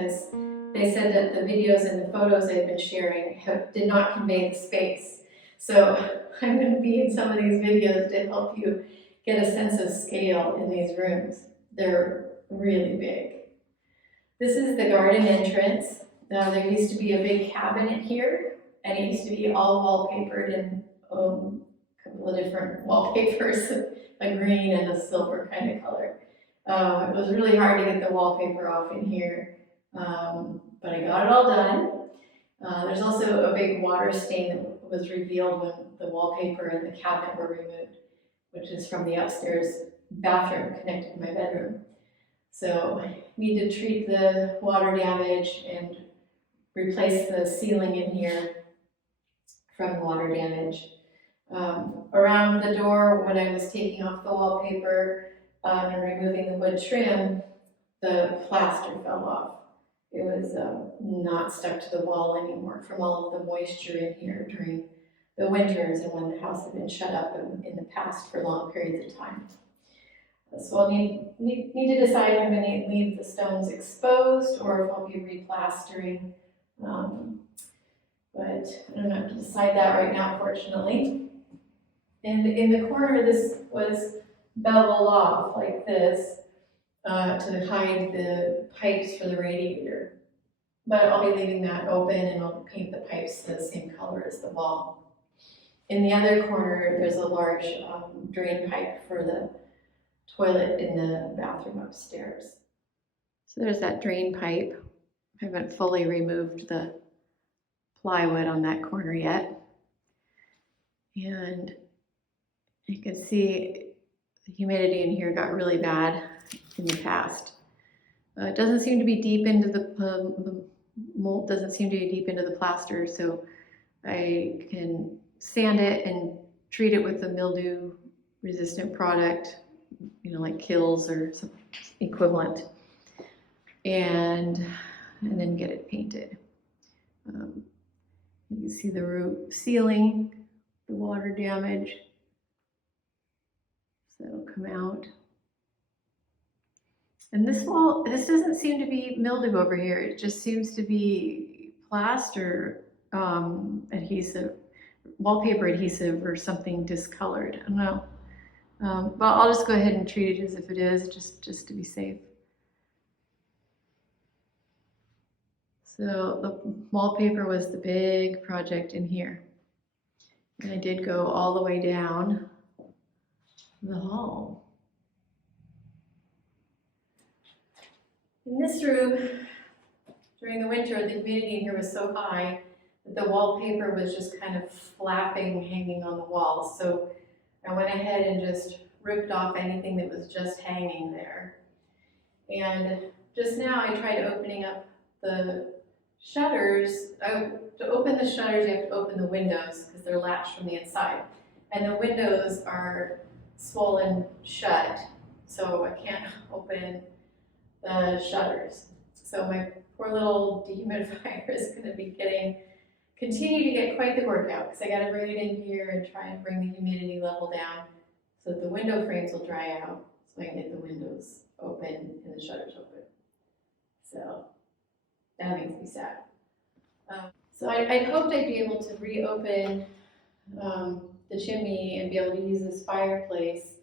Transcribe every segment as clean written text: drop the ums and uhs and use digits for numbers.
because they said that the videos and the photos I've been sharing did not convey the space. So I'm going to be in some of these videos to help you get a sense of scale in these rooms. They're really big. This is the garden entrance. Now, there used to be a big cabinet here, and it used to be all wallpapered in a couple of different wallpapers, a green and a silver kind of color. It was really hard to get the wallpaper off in here, but I got it all done. There's also a big water stain that was revealed when the wallpaper and the cabinet were removed, which is from the upstairs bathroom connected to my bedroom. So I need to treat the water damage and replace the ceiling in here from water damage. Around the door, when I was taking off the wallpaper and removing the wood trim, the plaster fell off. It was not stuck to the wall anymore from all of the moisture in here during the winters and when the house had been shut up in the past for long periods of time. So I'll need to decide if I'm going to leave the stones exposed or if I'll be replastering. But I don't have to decide that right now, fortunately. And in the corner, this was beveled off like this to hide the pipes for the radiator. But I'll be leaving that open and I'll paint the pipes the same color as the wall. In the other corner, there's a large drain pipe for the toilet in the bathroom upstairs. So there's that drain pipe. I haven't fully removed the plywood on that corner yet. And you can see the humidity in here got really bad in the past. It doesn't seem to be deep into the mold doesn't seem to be deep into the plaster, so I can sand it and treat it with a mildew resistant product, like Kills or some equivalent, and then get it painted. You can see the roof ceiling, the water damage, so it'll come out. And this wall, this doesn't seem to be mildew over here. It just seems to be plaster adhesive, wallpaper adhesive or something discolored. I don't know. But I'll just go ahead and treat it as if it is, just to be safe. So the wallpaper was the big project in here. And I did go all the way down the hall. In this room, during the winter, the humidity in here was so high that the wallpaper was just kind of flapping, hanging on the walls. So I went ahead and just ripped off anything that was just hanging there. And just now I tried opening up the shutters. To open the shutters, you have to open the windows because they're latched from the inside. And the windows are swollen shut, so I can't open the shutters. So my poor little dehumidifier is going to be continue to get quite the workout because I got to bring it in here and try and bring the humidity level down so that the window frames will dry out so I can get the windows open and the shutters open. So that makes me sad. So I hoped I'd be able to reopen the chimney and be able to use this fireplace.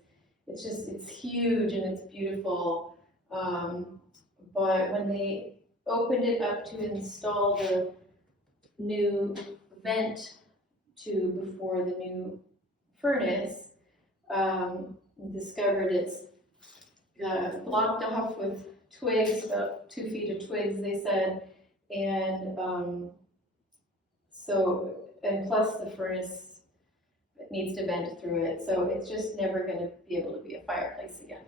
It's huge and it's beautiful. But when they opened it up to install the new vent tube before the new furnace, discovered it's blocked off with twigs, about 2 feet of twigs, they said, and plus the furnace needs to vent through it, so it's just never going to be able to be a fireplace again.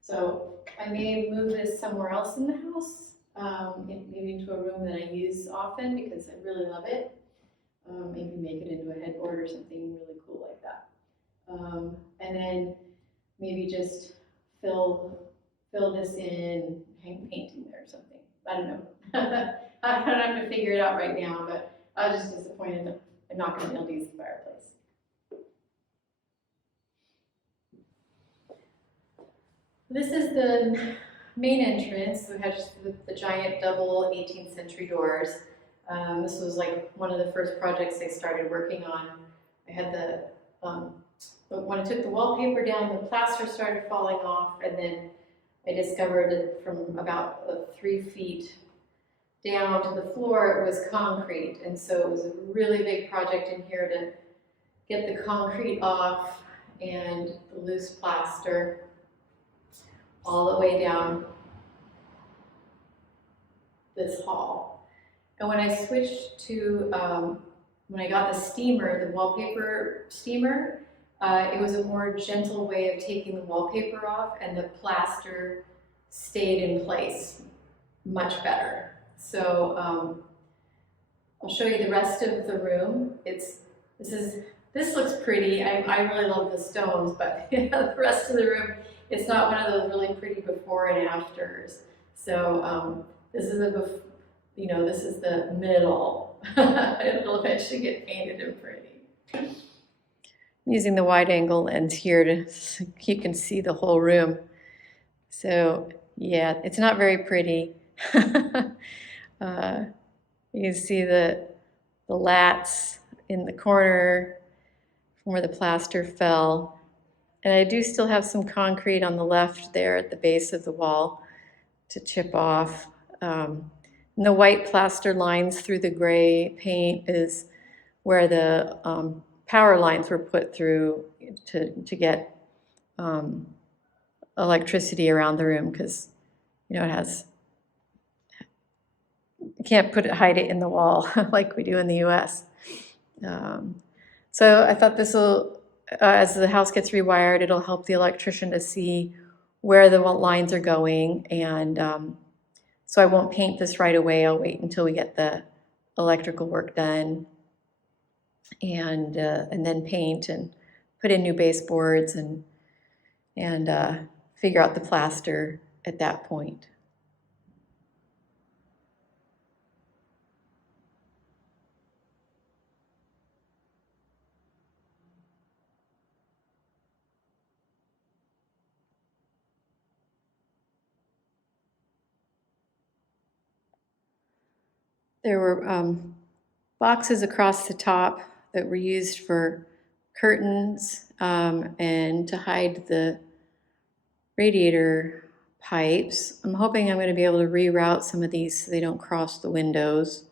So I may move this somewhere else in the house, maybe into a room that I use often because I really love it. Maybe make it into a headboard or something really cool like that. And then maybe just fill this in, hang painting there or something. I don't know. I don't have to figure it out right now, but I was just disappointed that I'm not going to be able to use the fireplace. This is the main entrance, we had just the giant double 18th century doors. This was like one of the first projects they started working on. I had but when I took the wallpaper down, the plaster started falling off, and then I discovered that from about 3 feet down to the floor, it was concrete. And so it was a really big project in here to get the concrete off and the loose plaster all the way down this hall. And when I switched to, when I got the steamer, the wallpaper steamer, it was a more gentle way of taking the wallpaper off, and the plaster stayed in place much better. So I'll show you the rest of the room. This looks pretty. I really love the stones, but the rest of the room, it's not one of those really pretty before and afters. So this is this is the middle. It'll eventually get painted and pretty. I'm using the wide angle lens here so you can see the whole room. So yeah, it's not very pretty. You can see the lats in the corner from where the plaster fell. And I do still have some concrete on the left there at the base of the wall to chip off. And the white plaster lines through the gray paint is where the power lines were put through to get electricity around the room, because it has, you can't hide it in the wall like we do in the US. So I thought this will, as the house gets rewired, it'll help the electrician to see where the lines are going. And so I won't paint this right away. I'll wait until we get the electrical work done, and then paint and put in new baseboards and figure out the plaster at that point. There were boxes across the top that were used for curtains and to hide the radiator pipes. I'm hoping I'm going to be able to reroute some of these so they don't cross the windows.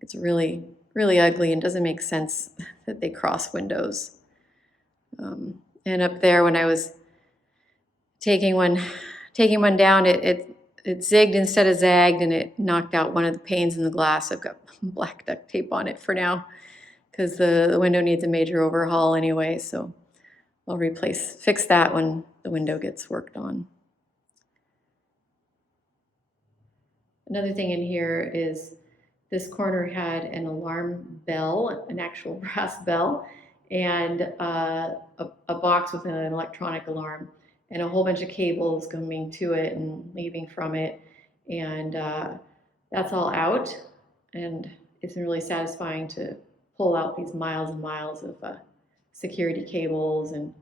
It's really, really ugly and doesn't make sense that they cross windows. And up there, when I was taking one down, it zigged instead of zagged, and it knocked out one of the panes in the glass. I've got black duct tape on it for now because the window needs a major overhaul anyway, so I'll fix that when the window gets worked on. Another thing in here is this corner had an alarm bell, an actual brass bell, and a box with an electronic alarm, and a whole bunch of cables coming to it and leaving from it. And that's all out, and it's really satisfying to pull out these miles and miles of security cables and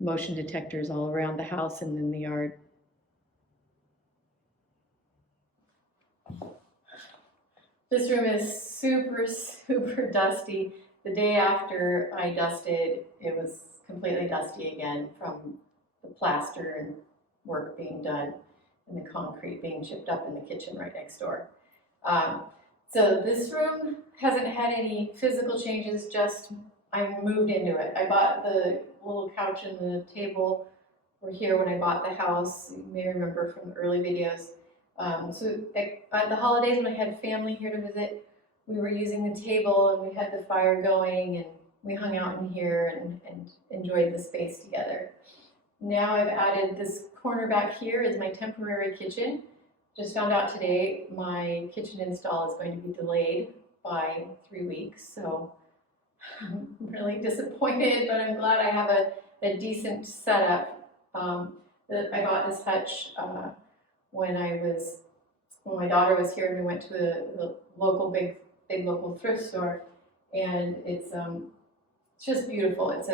motion detectors all around the house and in the yard. This room is super, super dusty. The day after I dusted, it was completely dusty again from the plaster and work being done and the concrete being chipped up in the kitchen right next door. So this room hasn't had any physical changes, just I moved into it. I bought the little couch and the table were here when I bought the house. You may remember from the early videos. So at the holidays, when I had family here to visit, we were using the table and we had the fire going and we hung out in here and enjoyed the space together. Now I've added this corner back here as my temporary kitchen. Just found out today my kitchen install is going to be delayed by 3 weeks, so I'm really disappointed, but I'm glad I have a decent setup. I got this hutch when my daughter was here, and we went to the local big local thrift store, and it's just beautiful. It's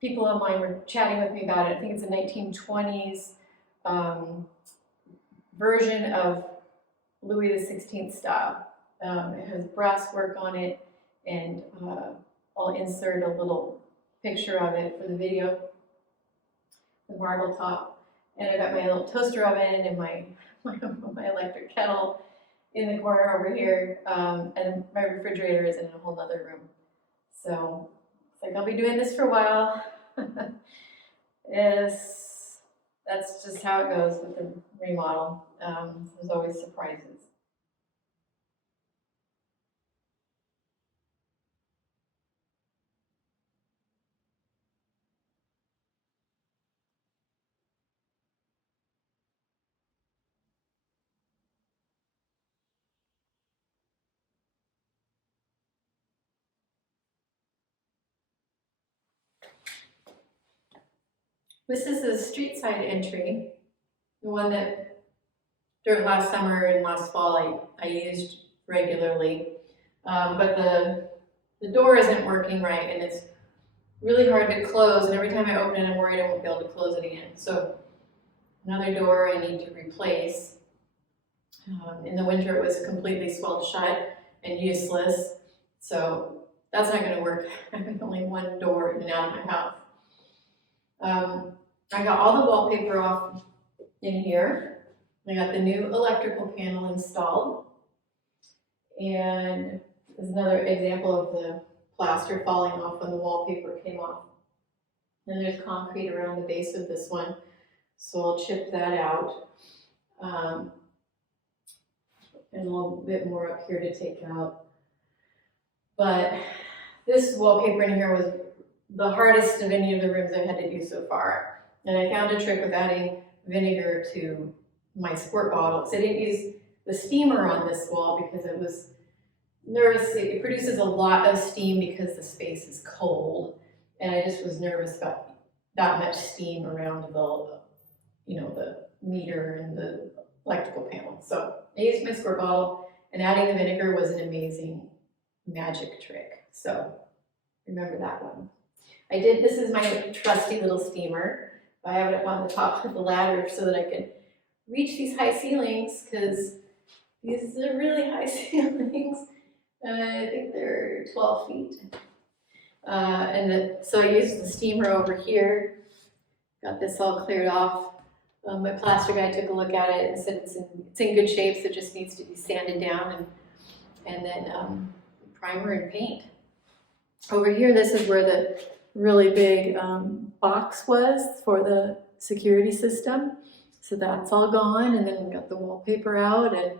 people online were chatting with me about it. I think it's a 1920s version of Louis XVI style. It has brass work on it, and I'll insert a little picture of it for the video. The marble top, and I got my little toaster oven and my electric kettle in the corner over here, and my refrigerator is in a whole other room. So it's like I'll be doing this for a while. That's just how it goes with the remodel. There's always surprises. This is the street side entry, the one that during last summer and last fall I used regularly. But the door isn't working right, and it's really hard to close, and every time I open it I'm worried I won't be able to close it again. So another door I need to replace. In the winter it was completely swelled shut and useless, so that's not going to work. I have only one door in and out of my house. I got all the wallpaper off in here. I got the new electrical panel installed, and there's another example of the plaster falling off when the wallpaper came off. And there's concrete around the base of this one, so I'll chip that out. And a little bit more up here to take out. But this wallpaper in here was the hardest of any of the rooms I've had to do so far. And I found a trick with adding vinegar to my squirt bottles. I didn't use the steamer on this wall because I was nervous. It produces a lot of steam because the space is cold. And I just was nervous about that much steam around the meter and the electrical panel. So I used my squirt bottle, and adding the vinegar was an amazing magic trick. So remember that one. This is my trusty little steamer. I have it up on the top of the ladder so that I can reach these high ceilings, because these are really high ceilings. I think they're 12 feet. So I used the steamer over here. Got this all cleared off. My plaster guy took a look at it and said it's in good shape, so it just needs to be sanded down and then primer and paint. Over here, this is where the really big box was for the security system. So that's all gone, and then we got the wallpaper out, and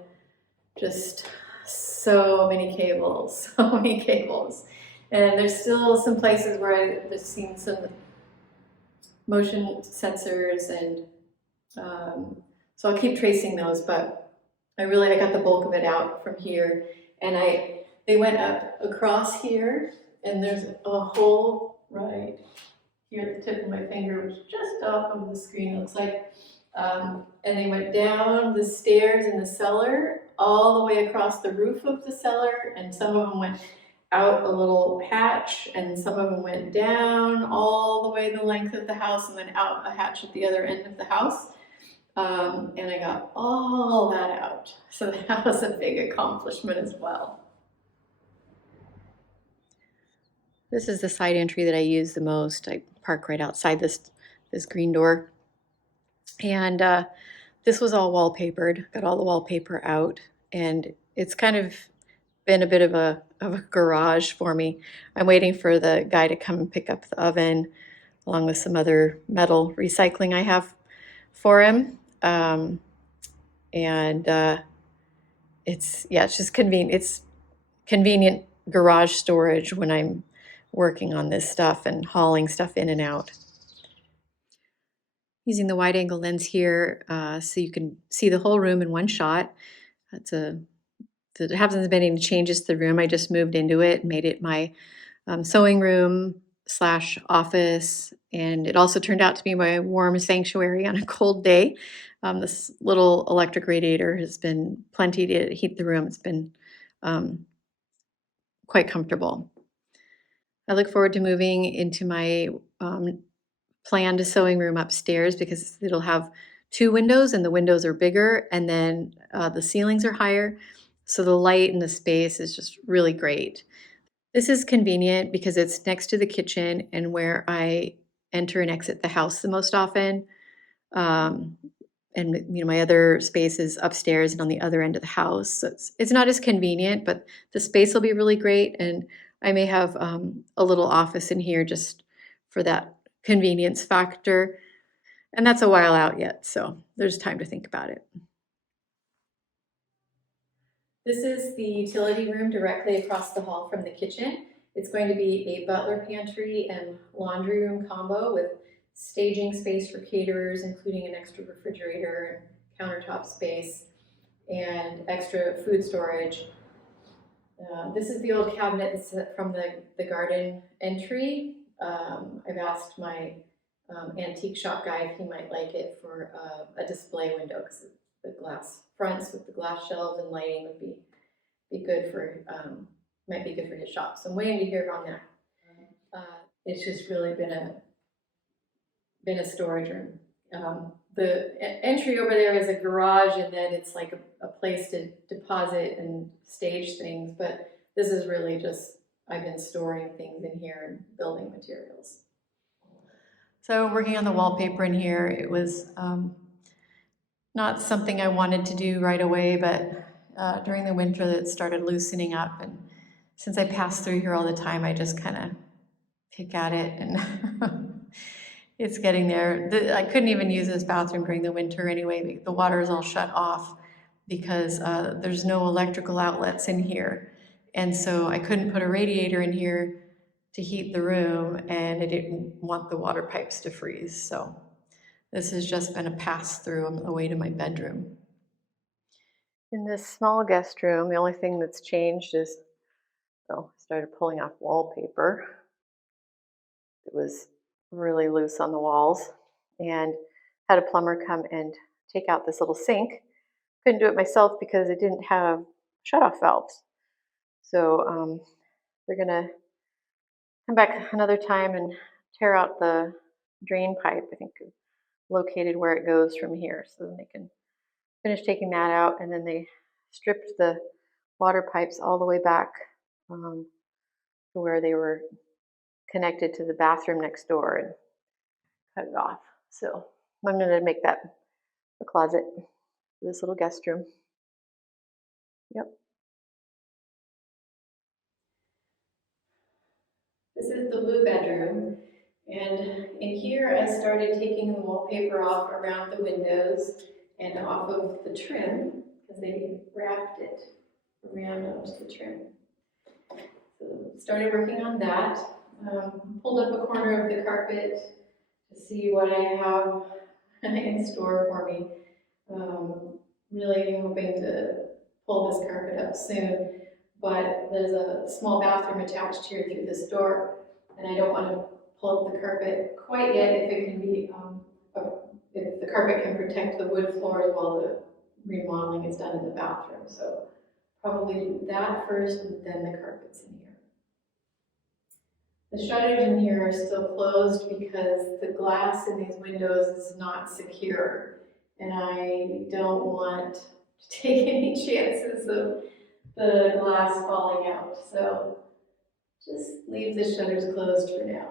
just so many cables, so many cables. And there's still some places where I've seen some motion sensors, and so I'll keep tracing those, but I got the bulk of it out from here. And they went up across here, and there's a hole right here at the tip of my finger, which is just off of the screen, it looks like. And they went down the stairs in the cellar, all the way across the roof of the cellar, and some of them went out a little hatch, and some of them went down all the way the length of the house, and then out a hatch at the other end of the house. And I got all that out. So that was a big accomplishment as well. This is the side entry that I use the most. I park right outside this green door. And this was all wallpapered, got all the wallpaper out, and it's kind of been a bit of a garage for me. I'm waiting for the guy to come and pick up the oven, along with some other metal recycling I have for him. It's just convenient. It's convenient garage storage when I'm working on this stuff and hauling stuff in and out. Using the wide angle lens here, so you can see the whole room in one shot. There hasn't been any changes to the room. I just moved into it and made it my sewing room / office, and it also turned out to be my warm sanctuary on a cold day. This little electric radiator has been plenty to heat the room. It's been quite comfortable. I look forward to moving into my planned sewing room upstairs, because it'll have two windows, and the windows are bigger, and then the ceilings are higher. So the light in the space is just really great. This is convenient because it's next to the kitchen and where I enter and exit the house the most often. Um, and my other space is upstairs and on the other end of the house. So it's not as convenient, but the space will be really great. And I may have a little office in here just for that convenience factor. And that's a while out yet, so there's time to think about it. This is the utility room directly across the hall from the kitchen. It's going to be a butler pantry and laundry room combo with staging space for caterers, including an extra refrigerator and countertop space, and extra food storage. This is the old cabinet that's from the garden entry. I've asked my antique shop guy if he might like it for a display window, because the glass fronts with the glass shelves and lighting would be good for, might be good for his shop. So I'm waiting to hear on that. It's just really been a storage room. The entry over there is a garage, and then it's like a place to deposit and stage things, but this is really just, I've been storing things in here and building materials. So working on the wallpaper in here, it was not something I wanted to do right away, but during the winter it started loosening up, and since I pass through here all the time, I just kind of pick at it, and it's getting there. I couldn't even use this bathroom during the winter anyway. The water is all shut off because there's no electrical outlets in here. And so I couldn't put a radiator in here to heat the room, and I didn't want the water pipes to freeze. So this has just been a pass through on the way to my bedroom. In this small guest room, the only thing that's changed is, well, I started pulling off wallpaper. It was really loose on the walls, and had a plumber come and take out this little sink. Couldn't do it myself because it didn't have shutoff valves. So they're gonna come back another time and tear out the drain pipe, I think located where it goes from here, so then they can finish taking that out. And then they stripped the water pipes all the way back to where they were connected to the bathroom next door, and cut it off. So I'm going to make that a closet for this little guest room. Yep. This is the blue bedroom, and in here I started taking the wallpaper off around the windows and off of the trim, because they wrapped it around onto the trim. So started working on that. Pulled up a corner of the carpet to see what I have in store for me. Really hoping to pull this carpet up soon, but there's a small bathroom attached here through this door, and I don't want to pull up the carpet quite yet if it can be, if the carpet can protect the wood floors while the remodeling is done in the bathroom. So probably do that first, and then the carpets in here. The shutters in here are still closed because the glass in these windows is not secure, and I don't want to take any chances of the glass falling out. So just leave the shutters closed for now.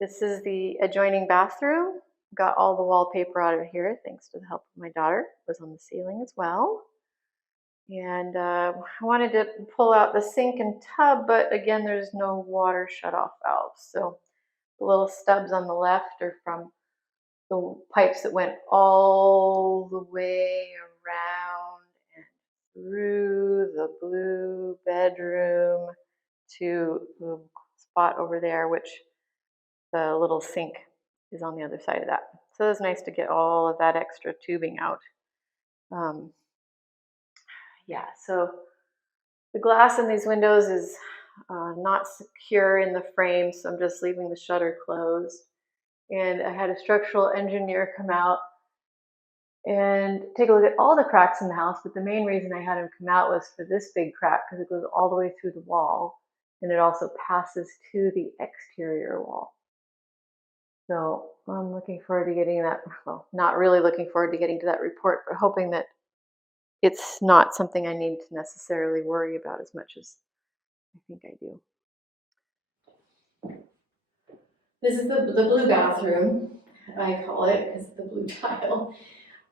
This is the adjoining bathroom. Got all the wallpaper out of here thanks to the help of my daughter. It was on the ceiling as well. And I wanted to pull out the sink and tub, but again, there's no water shutoff valves. So the little stubs on the left are from the pipes that went all the way around and through the blue bedroom to the spot over there, which the little sink is on the other side of that. So it was nice to get all of that extra tubing out. Yeah, so the glass in these windows is not secure in the frame, so I'm just leaving the shutter closed. And I had a structural engineer come out and take a look at all the cracks in the house, but the main reason I had him come out was for this big crack, because it goes all the way through the wall, and it also passes to the exterior wall. So I'm looking forward to getting that, well, not really looking forward to getting to that report, but hoping that it's not something I need to necessarily worry about as much as I think I do. This is the blue bathroom, I call it, because of the blue tile.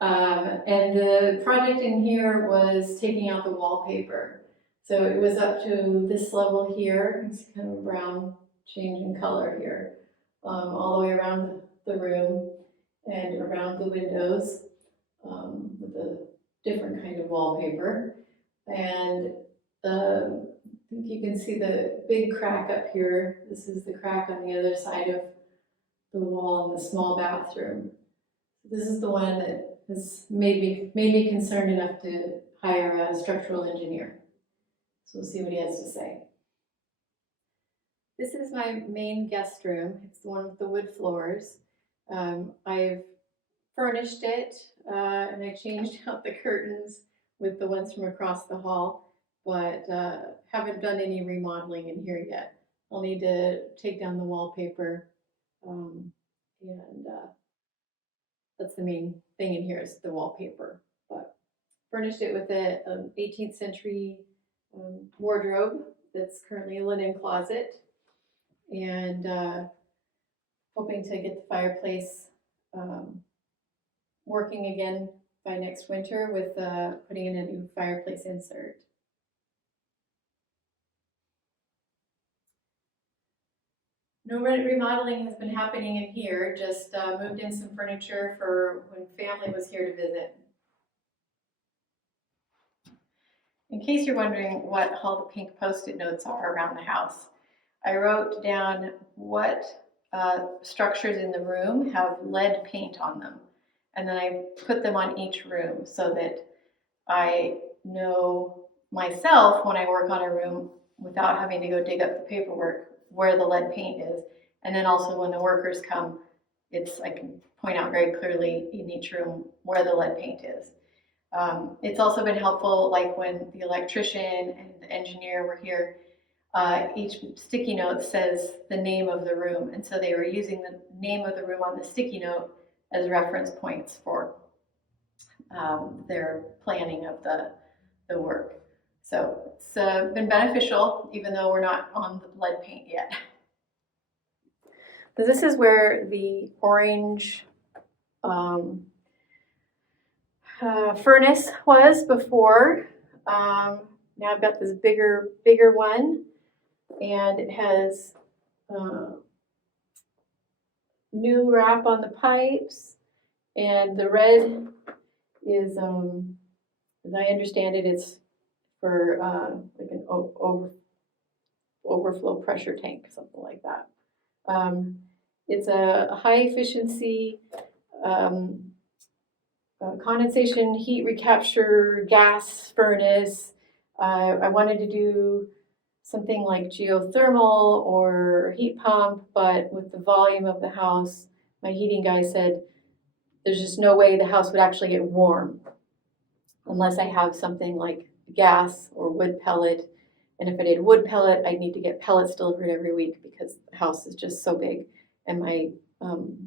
And the project in here was taking out the wallpaper. So it was up to this level here. It's kind of a brown change in color here, all the way around the room and around the windows, with a different kind of wallpaper. And I think you can see the big crack up here. This is the crack on the other side of the wall in the small bathroom. This is the one that has made me concerned enough to hire a structural engineer. So we'll see what he has to say. This is my main guest room. It's the one with the wood floors. I've furnished it, and I changed out the curtains with the ones from across the hall, but haven't done any remodeling in here yet. I'll need to take down the wallpaper, and that's the main thing in here is the wallpaper. But furnished it with an 18th century wardrobe that's currently a linen closet, and hoping to get the fireplace working again by next winter with putting in a new fireplace insert. No remodeling has been happening in here, just moved in some furniture for when family was here to visit. In case you're wondering what all the pink Post-it notes are around the house, I wrote down what structures in the room have lead paint on them. And then I put them on each room so that I know myself when I work on a room without having to go dig up the paperwork where the lead paint is. And then also when the workers come, I can point out very clearly in each room where the lead paint is. It's also been helpful, like when the electrician and the engineer were here, each sticky note says the name of the room. And so they were using the name of the room on the sticky note as reference points for their planning of the work. So it's been beneficial, even though we're not on the lead paint yet. So this is where the orange furnace was before. Now I've got this bigger one, and it has new wrap on the pipes, and the red is, as I understand it, it's for like an overflow pressure tank, something like that. It's a high efficiency condensation heat recapture gas furnace. I wanted to do something like geothermal or heat pump, but with the volume of the house, my heating guy said there's just no way the house would actually get warm unless I have something like gas or wood pellet. And if I did wood pellet, I'd need to get pellets delivered every week because the house is just so big. And my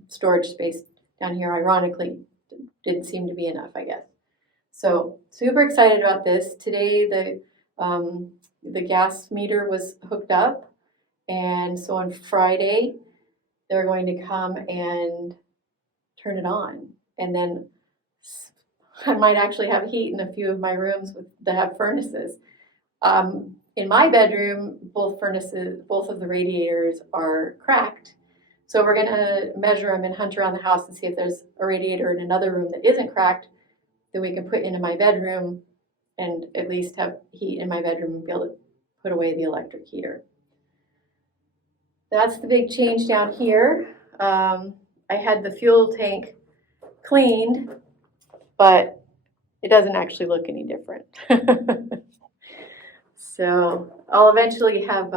storage space down here, ironically, didn't seem to be enough, I guess. So super excited about this. Today, the gas meter was hooked up. And so on Friday, they're going to come and turn it on. And then I might actually have heat in a few of my rooms that have furnaces. In my bedroom, both of the radiators are cracked. So we're gonna measure them and hunt around the house and see if there's a radiator in another room that isn't cracked that we can put into my bedroom and at least have heat in my bedroom and be able to put away the electric heater. That's the big change down here. I had the fuel tank cleaned, but it doesn't actually look any different. So I'll eventually have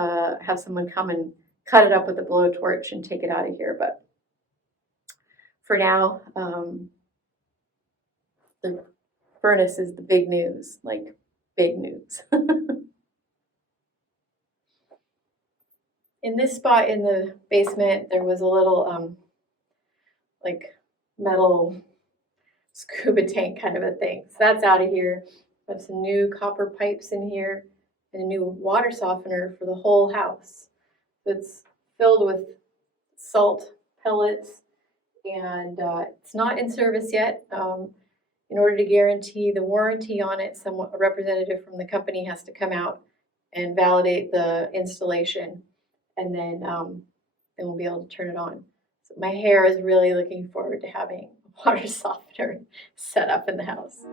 someone come and cut it up with a blowtorch and take it out of here. But for now, the furnace is the big news, like big news. In this spot in the basement, there was a little like metal scuba tank kind of a thing. So that's out of here. I have some new copper pipes in here and a new water softener for the whole house. It's filled with salt pellets, and it's not in service yet. In order to guarantee the warranty on it, a representative from the company has to come out and validate the installation, and then we'll be able to turn it on. So my hair is really looking forward to having a water softener set up in the house.